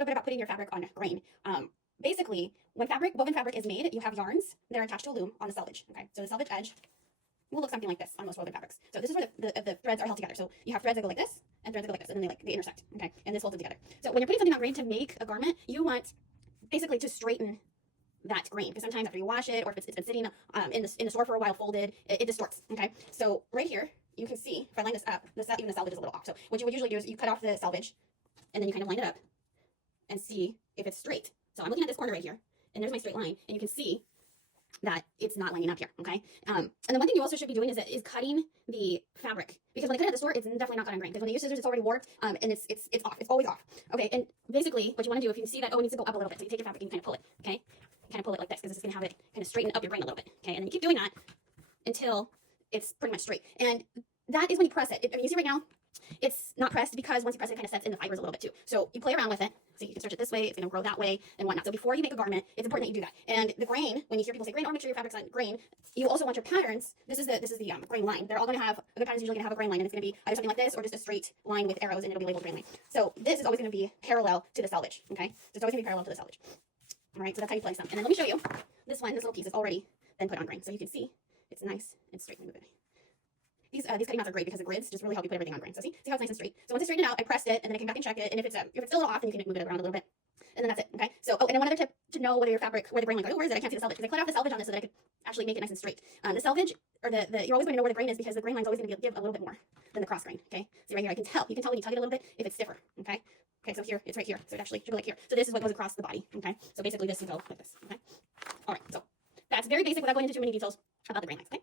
little bit about putting your fabric on grain. Basically, when woven fabric is made, you have yarns that are attached to a loom on the selvage. Okay, so the selvage edge will look something like this on most woven fabrics. So this is where the threads are held together. So you have threads that go like this and threads that go like this, and then they intersect. Okay, and this holds them together. So when you're putting something on grain to make a garment, you want basically to straighten that grain, because sometimes after you wash it, or if it's been sitting in the store for a while folded, it distorts. Okay, so right here you can see if I line this up, even the selvage is a little off. So what you would usually do is you cut off the selvage, and then you kind of line it up and see if it's straight. So I'm looking at this corner right here, and there's my straight line, and you can see that it's not lining up here. Okay, and then one thing you also should be doing is cutting the fabric, because when I cut it at the store, it's definitely not cut on grain, because when you use scissors, it's already warped, and it's off. It's always off. Okay, and basically what you want to do, if you see that, oh, it needs to go up a little bit, so you take your fabric and you kind of pull it. Okay, you kind of pull it like this, because this is going to have it kind of straighten up your grain a little bit. Okay, and then you keep doing that until it's pretty much straight. And that is when you press it. I mean, you see right now, it's not pressed because once you press it, it kind of sets in the fibers a little bit too. So you play around with it. So you can stretch it this way, it's going to grow that way, and whatnot. So before you make a garment, it's important that you do that. And the grain, when you hear people say grain, or make sure your fabric's on grain, you also want your patterns. This is the grain line. They're all going to have, a good pattern is usually going to have a grain line, and it's going to be either something like this or just a straight line with arrows, and it'll be labeled grain line. So this is always going to be parallel to the selvage. Okay, so it's always going to be parallel to the selvage. All right, so that's how you place them. And then let me show you this one. This little piece is already been put on grain, so you can see it's nice and straight. Let me move it. These cutting mats are great because the grids just really help you put everything on grain. So see how it's nice and straight. So once I straightened it out, I pressed it, and then I came back and checked it. And if it's still a little off, then you can move it around a little bit. And then that's it. Okay. So and then one other tip to know whether your fabric, where the grain line goes. Oh, where is it? I can't see the selvage, because I cut off the selvage on this so that I could actually make it nice and straight. The selvage, or you're always going to know where the grain is, because the grain line's always going to give a little bit more than the cross grain. Okay. See right here, I can tell. You can tell when you tug it a little bit if it's stiffer. Okay. Okay. So here, it's right here. So it actually should go like here. So this is what goes across the body. Okay. So basically this will go like this. Okay. All right. So that's very basic without going into too many details about the grain lines. Okay.